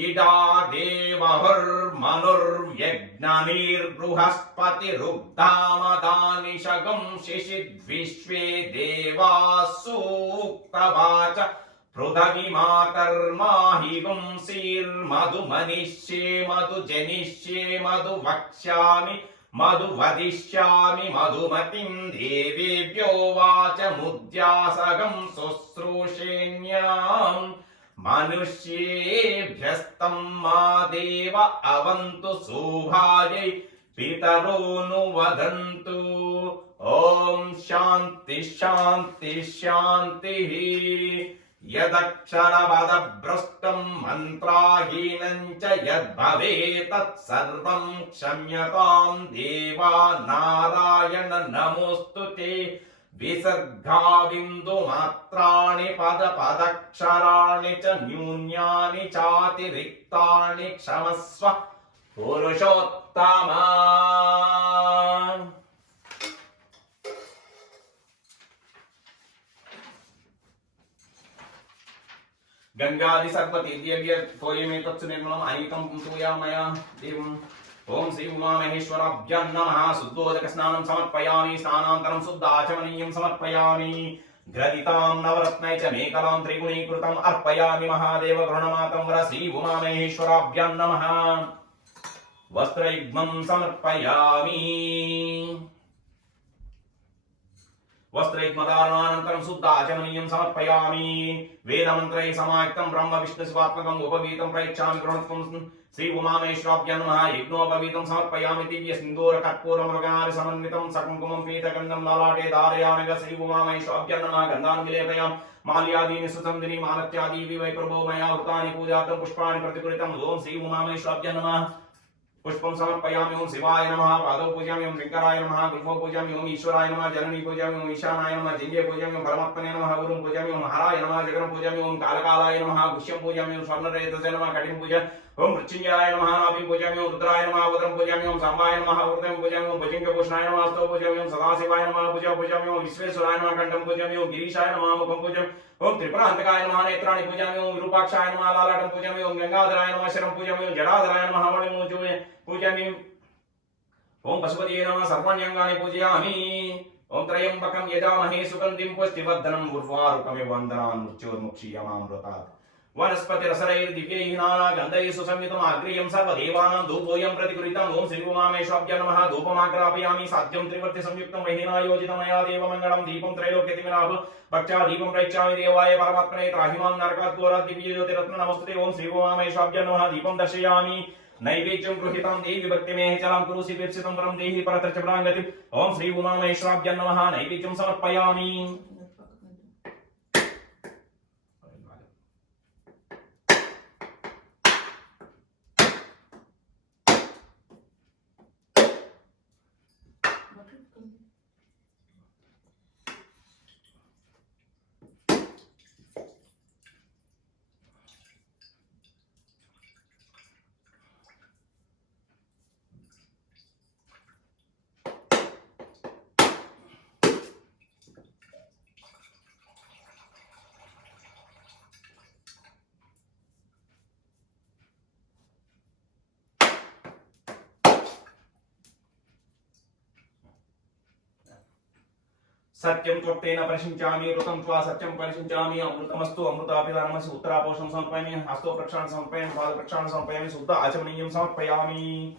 इडा देवहुर्मनुर्यज्ञनिर्बृहस्पतिरुग्धामदानिशगं शिशिद्विश्वे देवा सूक्तवाच पृथ्वीमातर्माहि पुंसीर्मधुमनिष्ये मधुजनिष्ये मधुवक्ष्यामि मधुवदिष्यामि मधुमतिं देवेभ्यो वाचमुद्यासगं शुश्रूषेण्याम् मनुष्येभ्यस्तं मा देव अवन्तु शोभायै पितरो नु वदन्तु ॐ शान्ति शान्ति शान्तिः यदक्षरपदभ्रष्टं मन्त्राहीनं च यद्भवेत् तत्सर्वं क्षम्यतां देवा नारायण नमोऽस्तु ते विसर्गाबिन्दुमात्राणि पदपदक्षराणि च न्यून्यानि चातिरिक्तानि क्षमस्व पुरुषोत्तमा गंगादि सर्वतीर्थ्य तोयमे तत्सु निर्मलम् अनीतं तूया मया देवम् ओम श्री उमा महेश्वराभ्यां नमः शुद्धोदक स्नानं समर्पयामि स्नानान्तरं शुद्धाचमनीयं समर्पयामि घृदितां नवरत्नै च मेकलां त्रिगुणीकृतम् अर्पयामि महादेव गृणमातं वर श्री उमा महेश्वराभ्यां नमः वस्त्रयुग्मं समर्पयामि वस्त्रयुग्मधारणानन्तरं शुद्धाचमनीयं समर्पयामि वेदमन्त्रैः समायुक्तं ब्रह्म विष्णु शिवात्मकम् उपवीतं प्रयच्छामि गृणत्वं श्री उमामेश्वराभ्यां नमः यज्ञोपवीतं समर्पयामि दिव्य सिन्दूर कर्पूर मृगनारि समन्वितं सकुङ्कुमं पीतगन्धं ललाटे धारयामि श्री उमामेश्वराभ्यां नमः गन्धान् विलेपयामि माल्यादीनि सुसन्दिनी मालत्यादि वै प्रभो मया वृतानि पूजार्थं पुष्पाणि प्रतिकृतं ओम श्री उमामेश्वराभ्यां नमः पुष्पं समर्पयामि ओम शिवाय नमः पादौ पूजयामि ओम शंकराय नमः गुल्फौ पूजयामि ओम ईश्वराय नमः जननी पूजयामि ओम ईशानाय नमः जिह्वे पूजयामि ओम परमात्मने नमः गुरुं पूजयामि ओम हराय नमः जगनं पूजयामि ओम कालकालाय नमः गुह्यं पूजयामि ओम स्वर्णरेतसे नमः कटिं पूजयामि ओम मृत्युंजयाय नमः नाभिं पूजयामि ओम रुद्राय नमः उदरं पूजयामि ओम सांबाय नमः ऊर्ध्वं पूजयामि ओम भुजंगभूषणाय नमः हस्तौ पूजयामि ओम सदाशिवाय नमः भुजौ पूजयामि ओम विश्वेश्वराय नमः कंठं पूजयामि ओम गिरीशाय नमः मुखं पूजयामि ओम त्रिपुरांतकाय नमः नेत्राणि पूजयामि ओम विरूपाक्षाय नमः लालाटं पूजयामि ओम गंगाधराय नमः शरं पूजयामि ओम जटाधराय नमः मणिं पूजयामि ओम पशुपतये नमः सर्वाण्यंगानि पूजयामि ओम त्रयंबकं यजामहे सुगन्धिं पुष्टिवर्धनम् उर्वारुकमिव वन्दनान् मृत्योर्मुक्षीयमामृतात् वनस्पतिरसरैर्दिव्यैः नानागन्धैः सुसंयुतम् अग्रियं सर्वदेवानां धूपोऽयं प्रतिगृहीतम् ओम श्री उमामेश्वराभ्यां नमः धूपमाग्रापयामि साध्यं त्रिवर्ति संयुक्तं वहिनायोजितं मया देवमङ्गलं दीपं त्रैलोक्यतिमिराभ भक्षा दीपं प्रयच्छामि देवाय परमात्मने त्राहि मां नरकात् घोरात् दिव्यज्योतिरत्न नमस्ते ओम श्री उमामेश्वराभ्यां नमः दीपं दर्शयामि नैवेद्यं गृहीतां देहि भक्तिमेह चलां कुरुषि विप्सितं वरं देहि परतर्चपराङ्गतिम् ॐ श्री उमामहेश्वराभ्यां नमः नैवेद्यं समर्पयामि सत्यं त्वक्तेन परिशिञ्चामि ऋतं त्वा सत्यं परिशिञ्चामि अमृतमस्तु अमृताभिधानमसि उत्तरापोषणं समर्पयामि हस्तो प्रक्षालनं समर्पयामि पाद प्रक्षालनं समर्पयामि शुद्ध आचमनीयं समर्पयामि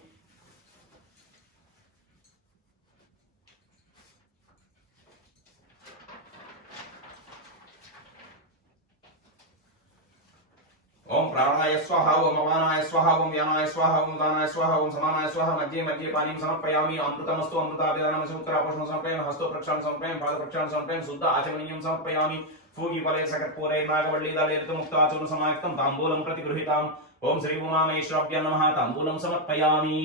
ओम प्राणाय स्वाहा ओम अपानाय स्वाहा ओम व्यानाय स्वाहा ओम उदानाय स्वाहा ओम समानाय स्वाहा मध्ये मध्ये पानीं समर्पयामि अमृतमस्तु अमृताभिधानमसि उत्तरापोषणं समर्पयामि हस्तो प्रक्षालनं समर्पयामि पाद प्रक्षालनं समर्पयामि शुद्ध आचमनीयं समर्पयामि फूगिफले सकटपूरे नागवल्लीदलेतमुक्ताचूर्ण समायुक्तं ताम्बूलं प्रतिगृहीताम् ओम श्री उमामहेश्वराभ्यां नमः ताम्बूलं समर्पयामि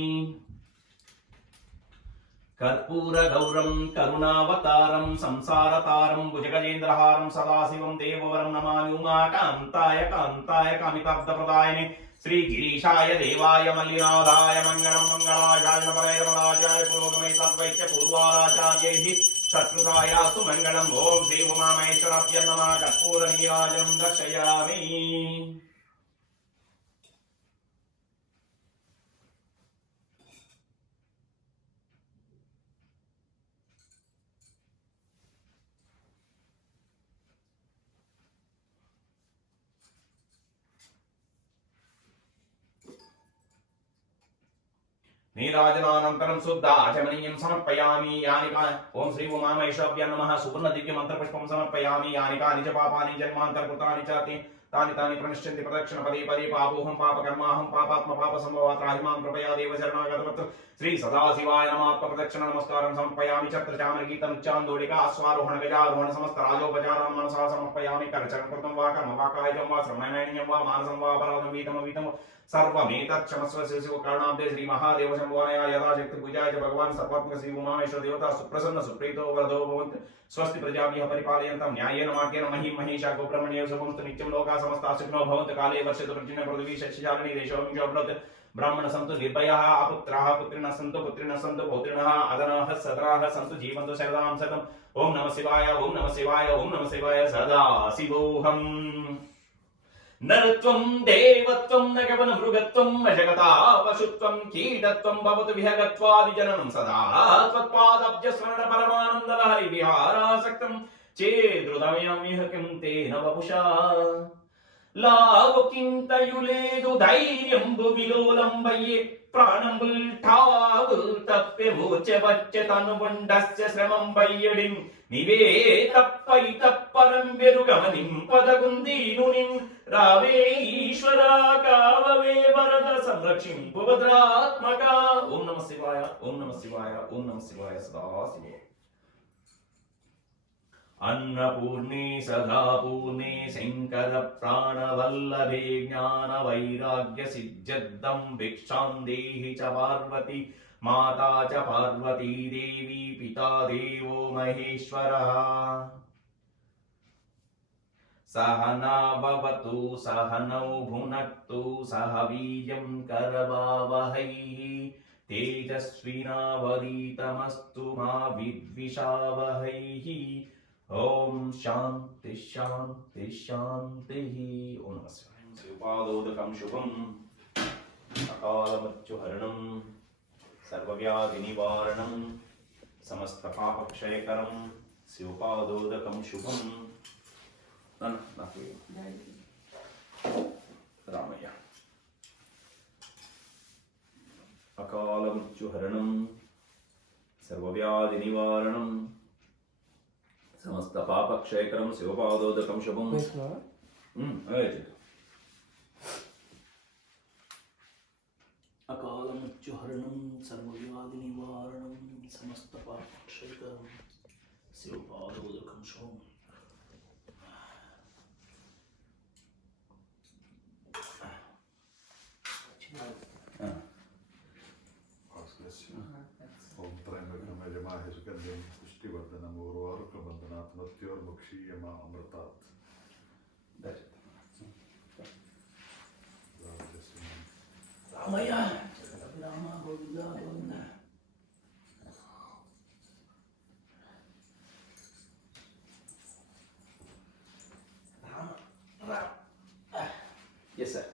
कर्पूरगौरं करुणावतारं संसारतारं भुजगजेन्द्रहारं सदाशिवं देववरं नमामि उमाकान्ताय कान्ताय कामिताब्धप्रदायिने श्रीगिरीशाय देवाय मल्लिनाथाय मङ्गलं मङ्गलाचार्य परैरमलाचार्य पुरोगमे सर्वैक्य पूर्वाराचार्यैः सत्कृतायास्तु मङ्गलम् ॐ श्री उमामहेश्वराभ्यां नमः कर्पूरनीराजनं दर्शयामि नीराजनानन्तरं शुद्ध आचमनीयं समर्पयामि यानि ओम श्री उमामहेश्वराभ्यां नमः सुवर्ण दिव्य मंत्रपुष्पं समर्पयामि यानि कानि च पापानि जन्मान्तरकृतानि च तानि तानि प्रणश्यन्ति प्रदक्षिण पदे पदे पापोऽहं पापकर्माहं पापात्म पापसम्भवात् त्राहि मां कृपया देव शरणागतवत् श्री सदाशिवाय नमात्म प्रदक्षिण नमस्कारं समर्पयामि छत्र चामरगीतनुच्चान्दोलिका अश्वारोहण गजारोहण समस्त राजोपचारान् मनसा समर्पयामि करचरणं कृतं वा कर्म वा कायजं वा श्रमणैण्यं वा मानसं वा अपराधं वीतमवीतं सर्वमेतच्छमस्व शिव कर्णाब्दे श्री महादेव शंभुवनया यदा शक्ति पूजाय च भगवान सर्वात्मक श्री उमामेश्वर देवता सुप्रसन्न सुप्रीतो वरदो भवन्तु स्वस्ति प्रजाभ्यः परिपालयन्तं न्यायेन मार्गेण महीं महिषा गोब्रह्मण्यो शुभमस्तु नित्यं लोकाः समस्ताः सुखिनो भवन्तु काले वर्षतु पर्जन्य पृथिवी शस्यशालिनी देशोऽमिषो भवतु ब्राह्मण सन्तु निर्भयाः अपुत्राः पुत्रिणः सन्तु पौत्रिणः अदनाः सदनाः सन्तु जीवन्तु शरदां शतम् ओम नमः शिवाय ओम नमः शिवाय ओम नमः शिवाय सदा शिवोऽहम् नरत्वं देवत्वं नगवन मृगत्वं अजगता पशुत्वं कीटत्वं भवतु विहगत्वादिजननं सदा त्वत्पादब्ज स्मरण परमानन्दलहरि विहारासक्तं चेदृदमयमिह किं तेन वपुषा లావుకింతయులేదు ధైర్యంబు విలోలంబయ్యే ప్రాణంబుల్ ఠావు తప్పే మూర్చెవచ్చే తనువుండస్య శ్రమం బయ్యడిం నివే తప్పై తప్పరం వెరుగమనింపదగుందీను నిన్ రావే ఈశ్వరా కావవే వరద సంరక్షింపు భద్రాత్మక ఓం నమః శివాయ ఓం నమః శివాయ ఓం నమః శివాయ సదాశివ अन्नपूर्णे सदा पूर्णे शंकर प्राणवल्लभे ज्ञान वैराग्य सिद्ध्यर्थं भिक्षां देहि च पार्वती माता च पार्वती देवी पिता देवो महेश्वरः सहना भवतु सहनौ भुनक्तु सह वीर्यं करवावहै तेजस्विनावधीतमस्तु मा विद्विषावहै ओम शांति शांति शांति ओम नमः शिवाय श्रीपादोदकं शुभम अकालमृत्युहरणं सर्वव्याधिनिवारणं समस्तपापक्षयकरं शिवपादोदकं शुभम रामయ్య अकालमृत्युहरणं सर्वव्याधिनिवारणं समस्त पापक्षयकरं शिवपादोदकं शुभम जन्ममृत्युहरणं सर्वव्याधिनिवारणं समस्तपापक्षयकरं शिवपादोदकं शोम. ओम त्र्यंबकं यजामहे सुगन्धिं पुष्टिवर्धनम् उर्वारुकबन्धनात् मृत्योर्मुक्षीयमा अमृतात्. रामయ్య రామ గోవింద గోవింద